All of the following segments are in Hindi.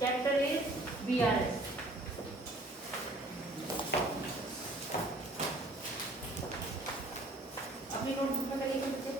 Chapter is BRS. अपनी नोटबुक में करिए बच्चे.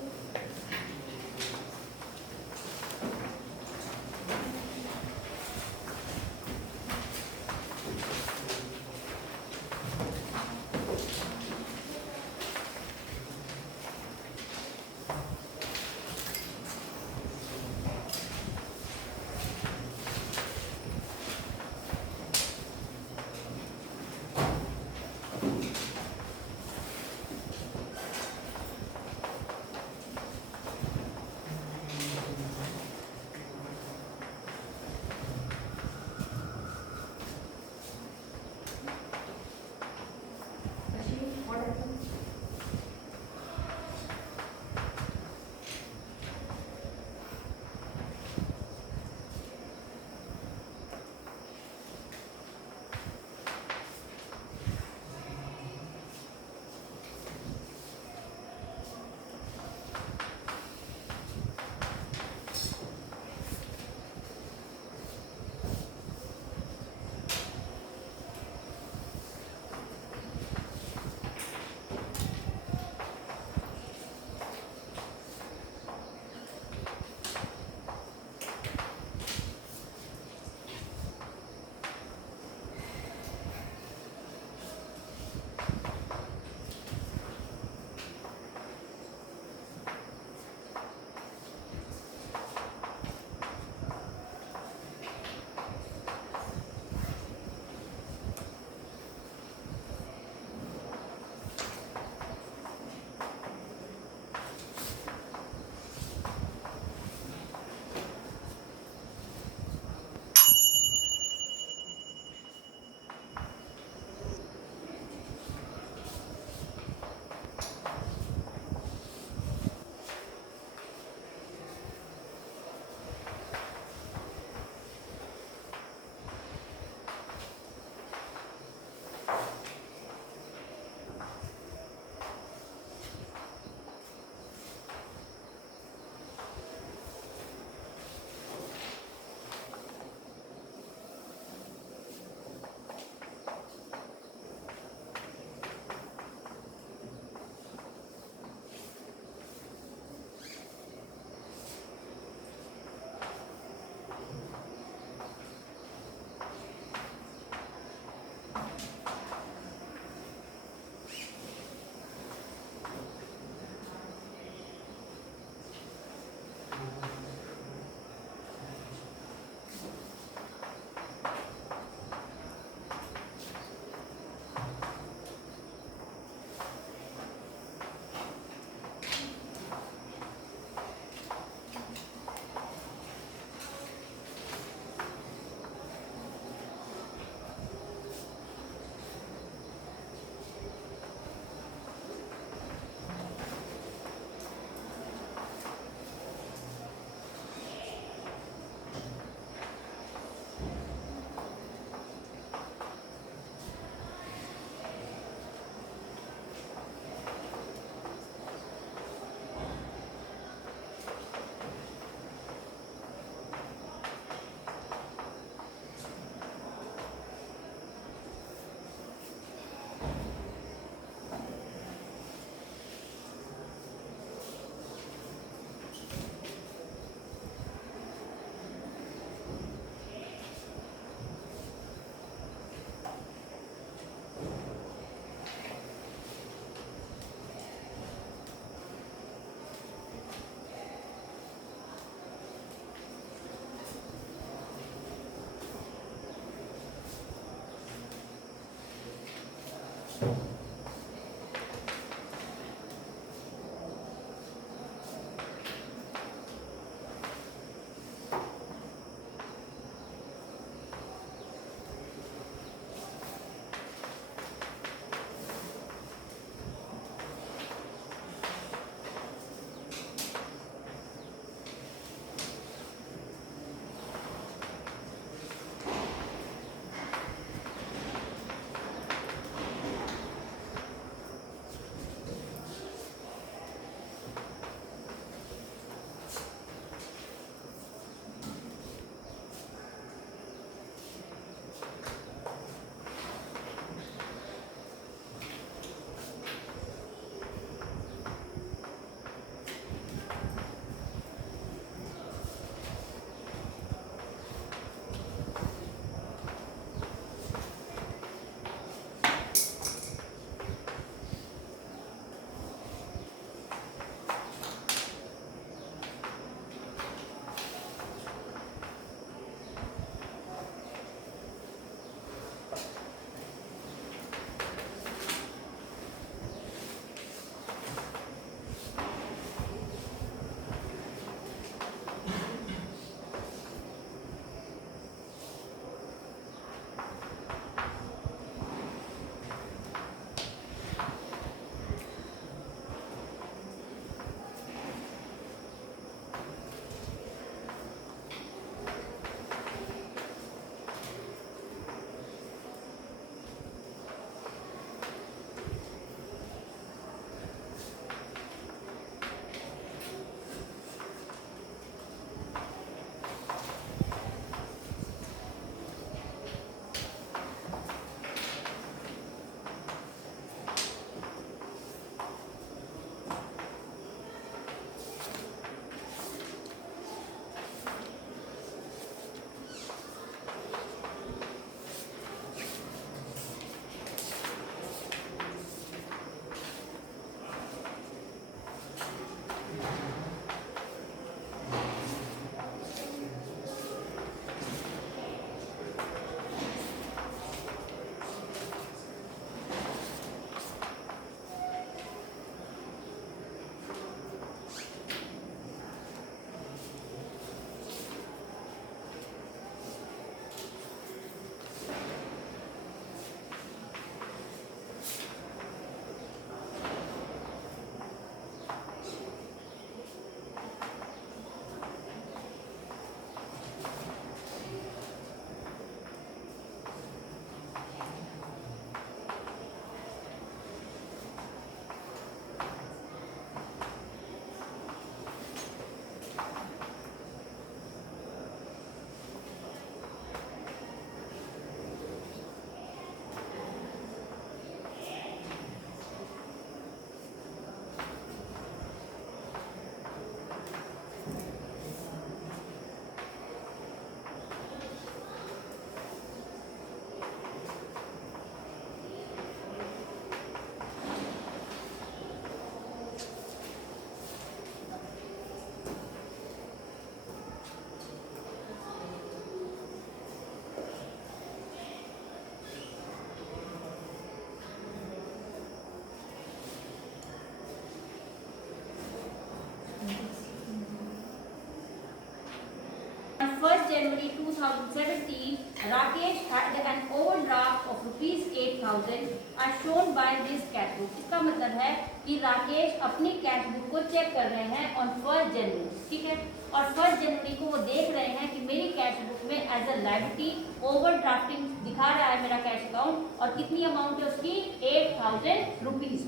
1st January 2017, Rakesh had an overdraft of ₹8,000 as shown by this cash book. इसका मतलब है कि राकेश अपनी कैश बुक को चेक कर रहे हैं ऑन 1st जनवरी, ठीक है, और 1st जनवरी को वो देख रहे हैं कि मेरी कैश बुक में एज अ लायबिलिटी ओवरड्राफ्टिंग दिखा रहा है मेरा कैश अकाउंट, और कितनी अमाउंट है उसकी 8,000 rupees.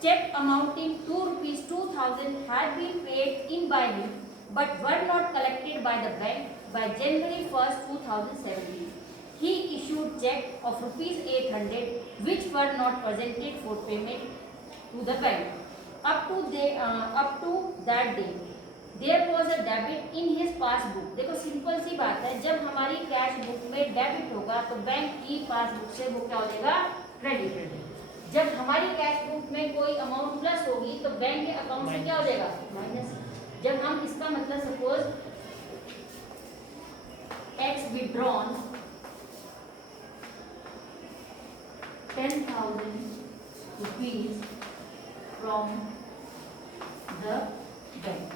Check amounting to ₹2,000 had been paid in by him but were not collected by the bank by January 1st, 2017. He issued check of ₹800 which were not presented for payment to the bank. Up to that day, there was a debit in his passbook. देखो सिंपल सी बात है, जब हमारी कैश बुक में डेबिट होगा तो बैंक की पासबुक से वो क्या हो जाएगा, क्रेडिट. जब हमारी कैश बुक में कोई अमाउंट प्लस होगी तो बैंक के अकाउंट से क्या हो जाएगा, माइनस. जब हम इसका मतलब suppose x withdrawn 10,000 rupees from the bank,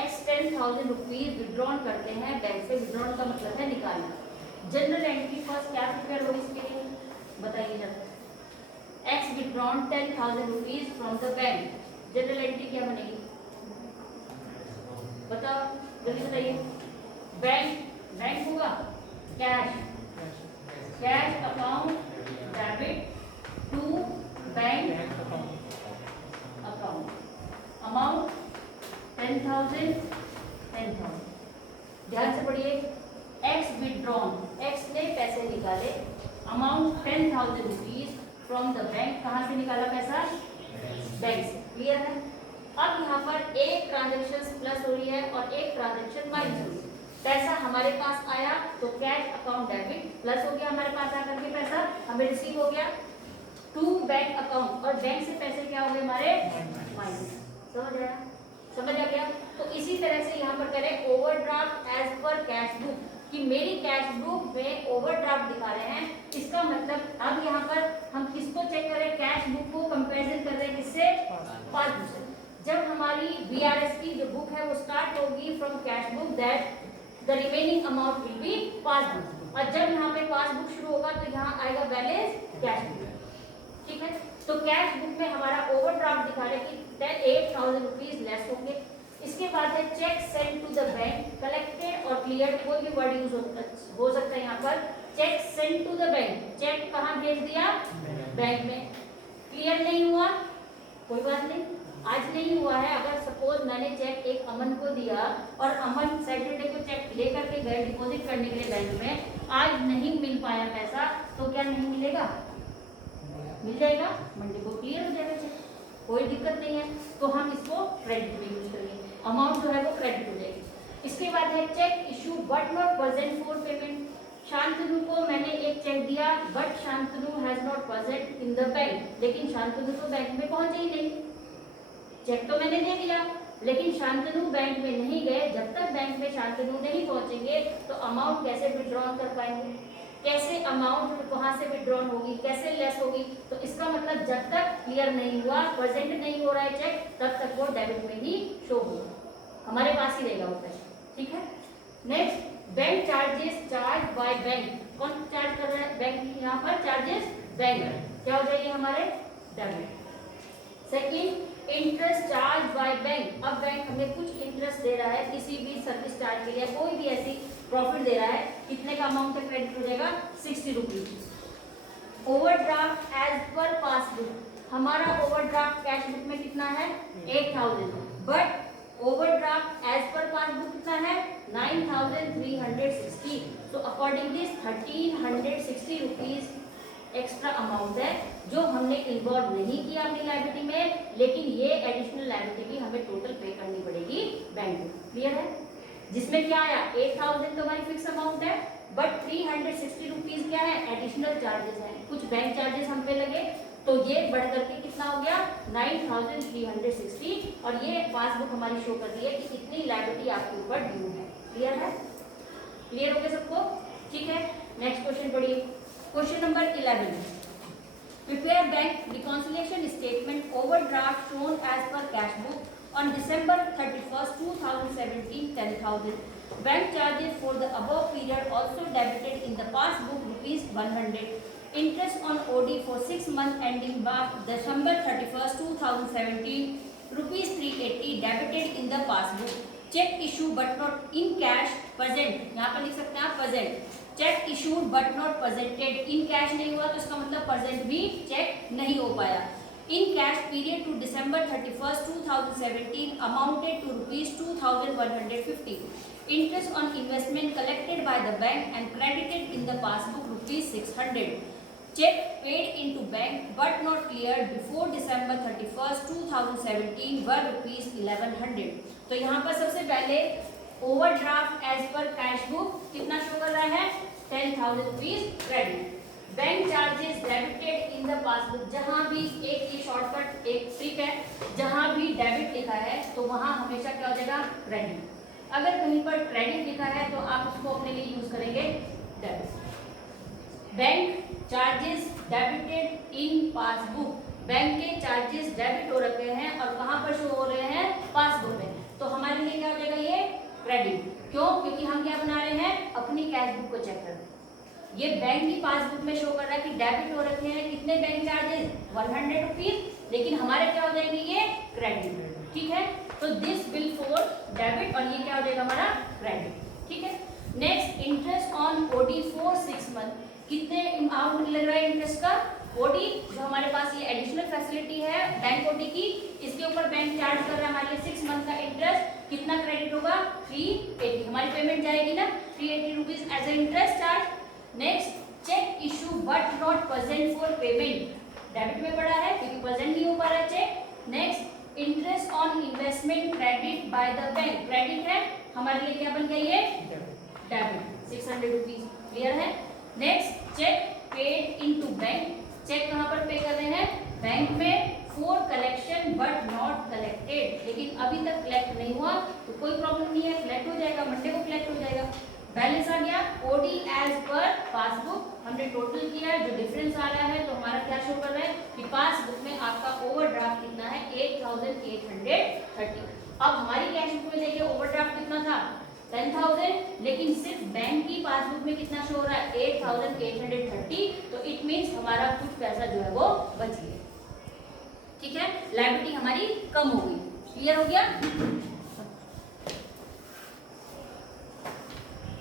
x 10,000 rupees withdrawn करते हैं बैंक से. विड्रॉन का मतलब है निकालना. जनरल एंट्री फर्स्ट क्या प्रिपेयर होगी इसके लिए बताइए जरा. x withdrawn 10,000 rupees from the bank, general entry क्या बनेगी बताओ जल्दी बताइए. बैंक होगा cash account debit to bank account, amount 10,000. ध्यान से पढ़िए. x विड्रॉन, x ने पैसे निकाले, amount 10,000 rupees from the bank. कहाँ से निकाला पैसा, बैंक से. क्लियर है. अब यहाँ पर एक ट्रांजेक्शन प्लस हो रही है और एक ट्रांजेक्शन माइनस हो रही है. पैसा हमारे पास आया तो कैश अकाउंट डेबिट प्लस हो गया, हमारे पास आकर के पैसा हमें रिसीव हो गया टू बैंक अकाउंट, और बैंक से पैसे क्या हो गए हमारे माइनस. समझ आ गया. तो इसी तरह से यहाँ पर करें overdraft as per cash book, कि मेरी कैश बुक में ओवरड्राफ्ट दिखा रहे हैं. इसका मतलब अब यहाँ पर हम किसको चेक करें, कैश बुक को कंपैरिजन कर रहे हैं किससे, पासबुक से. जब हमारी बीआरएस की जो बुक है वो स्टार्ट होगी from cash book, that the remaining amount will be passbook, और जब यहाँ पे पासबुक शुरू होगा तो यहाँ आएगा बैलेंस कैश बुक. ठीक है. तो कैश बुक में हमारा ओवरड्राफ्ट दिखा रहे हैं कि 8,000 रुपीज लेस होंगे. इसके बाद है cheque send to the bank, collected और क्लियर, कोई भी वर्ड यूज हो सकता है यहाँ पर. Cheque send to the bank, cheque कहाँ भेज दिया, बैंक में. क्लियर नहीं हुआ कोई बात नहीं, आज नहीं हुआ है. अगर सपोज मैंने चेक एक अमन को दिया और अमन सैटरडे को चेक लेकर के गए डिपॉजिट करने के लिए बैंक में, आज नहीं मिल पाया पैसा, तो क्या नहीं मिलेगा, मिल जाएगा मंडे को, क्लियर हो जाएगा चेक, कोई दिक्कत नहीं है. तो हम इसको क्रेडिट में यूज करेंगे, अमाउंट जो है वो क्रेडिट हो जाएगी. इसके बाद है cheque issue but not present for payment. Shantanu को मैंने एक चेक दिया but Shantanu has not present in the bank, लेकिन शांतनु तो बैंक में पहुंचे ही नहीं. चेक तो मैंने दे दिया लेकिन शांतनु बैंक में नहीं गए. जब तक बैंक में शांतनु नहीं पहुंचेंगे तो अमाउंट कैसे विड्रॉ कर पाएंगे, कैसे अमाउंट वहां से विड्रॉन होगी, कैसे लेस होगी. तो इसका मतलब जब तक क्लियर नहीं हुआ, प्रेजेंट नहीं हो रहा है चेक, तब तक वो डेबिट में ही शो होगा, हमारे पास ही रहेगा वो पैसा. ठीक है. Next, bank charges charge by bank. कौन चार्ज कर रहा है, बैंक. यहाँ पर चार्जेस बैंक क्या हो जाएगी हमारे debit. Second, interest charge by bank. अब बैंक हमें कुछ इंटरेस्ट दे रहा है किसी भी सर्विस चार्ज के लिए, कोई भी ऐसी प्रॉफिट दे रहा है, कितने का अमाउंट है क्रेडिट हो जाएगा 60 rupees. Overdraft as per passbook, हमारा ओवरड्राफ्ट कैश बुक में कितना है 8,000, but overdraft as per passbook कितना है 9,360. तो अकॉर्डिंगली 1,360 रुपीज एक्स्ट्रा अमाउंट है जो हमने इन्वॉल्व नहीं किया अपनी लायबिलिटी में, लेकिन ये एडिशनल लायबिलिटी भी हमें टोटल पे करनी पड़ेगी बैंक को. क्लियर है. जिसमें क्या आया 8,000 तो हमारी फिक्स अमाउंट है, बट 360 रुपीज क्या है एडिशनल चार्जेस है, कुछ बैंक चार्जेस हम पे लगे, तो ये बढ़ करके कितना हो गया 9,360. और ये पासबुक हमारी शो कर रही है कि इतनी लायबिलिटी आपके ऊपर ड्यू है. क्लियर है. क्लियर हो गया सबको. ठीक है. नेक्स्ट क्वेश्चन पढ़िए. Question number 11. Prepare bank reconciliation statement overdraft shown as per cash book On December 31st, 2017, 10,000. Bank charges for the above period also debited in the passbook rupees 100. Interest on OD for 6 months ending by December 31st, 2017, rupees 380 debited in the passbook. Check issued but not in cash present. यहाँ पर लिख सकते हैं आप present. Check issued but not presented. In cash नहीं हुआ तो इसका मतलब प्रेजेंट भी चेक नहीं हो पाया. In cash period to December 31st, 2017 amounted to rupees 2150. Interest on investment collected by the bank and credited in the passbook rupees 600. Cheque paid into bank but not clear before December 31st, 2017 were rupees 1100. तो यहाँ पर सबसे पहले overdraft as per cash book कितना शो कर रहा है 10,000 rupees credit. Bank charges debited in the passbook. जहां भी एक ये शॉर्टकट एक ट्रिक है, जहां भी डेबिट लिखा है तो वहां हमेशा क्या हो जाएगा क्रेडिट. अगर कहीं पर क्रेडिट लिखा है तो आप उसको अपने लिए यूज करेंगे debit. Bank charges debited in passbook. Bank के चार्जेस डेबिट हो रखे हैं और कहां पर शो हो रहे हैं पासबुक में. तो हमारे लिए क्या हो जाएगा ये क्रेडिट. क्यों? क्योंकि हम क्या बना रहे हैं अपनी कैश बुक को चेक कर. ये बैंक की पासबुक में शो कर रहा है कि डेबिट हो रखे हैं कितने बैंक चार्जेस 100 रुपीज, लेकिन हमारे क्या हो जाएंगे ये क्रेडिट. ठीक है, तो दिस बिल फॉर डेबिट और ये क्या हो जाएगा हमारा क्रेडिट. ठीक है. Next interest on OD for 6 month. कितने अमाउंट लग रहा है इंटरेस्ट का. ओडी जो हमारे पास ये एडिशनल फैसिलिटी है बैंक ओडी की, इसके ऊपर बैंक चार्ज कर रहा है हमारे लिए 6 मंथ का इंटरेस्ट. कितना क्रेडिट होगा 380. हमारी पेमेंट जाएगी ना 380 rupees as a interest charge. Next cheque issue but not present for payment. Debit में पड़ा है क्योंकि प्रेजेंट नहीं हो पा रहा है cheque. Next interest on investment credit by the bank. Credit है हमारे लिए क्या बन गया ये डेबिट 600 रुपीज. क्लियर है. Next cheque paid into bank. Cheque कहाँ पर पे कर रहे हैं बैंक में for collection but not collected. लेकिन अभी तक कलेक्ट नहीं हुआ तो कोई प्रॉब्लम नहीं है, कलेक्ट हो जाएगा, मंडे को कलेक्ट हो जाएगा. बैलेंस आ गया ओडी एज पर पासबुक. हमने टोटल किया है, जो डिफरेंस आ रहा है तो हमारा क्या शो कर रहा है कि पासबुक में आपका ओवरड्राफ्ट कितना है 8,830. अब हमारी कैश बुक में देखिए ओवरड्राफ्ट कितना था 10,000, लेकिन सिर्फ बैंक की पासबुक में कितना शो हो रहा है 8,830. तो इट मीन्स हमारा कुछ पैसा जो है वो बच गया. ठीक है, लायबिलिटी हमारी कम हो गई. क्लियर हो गया.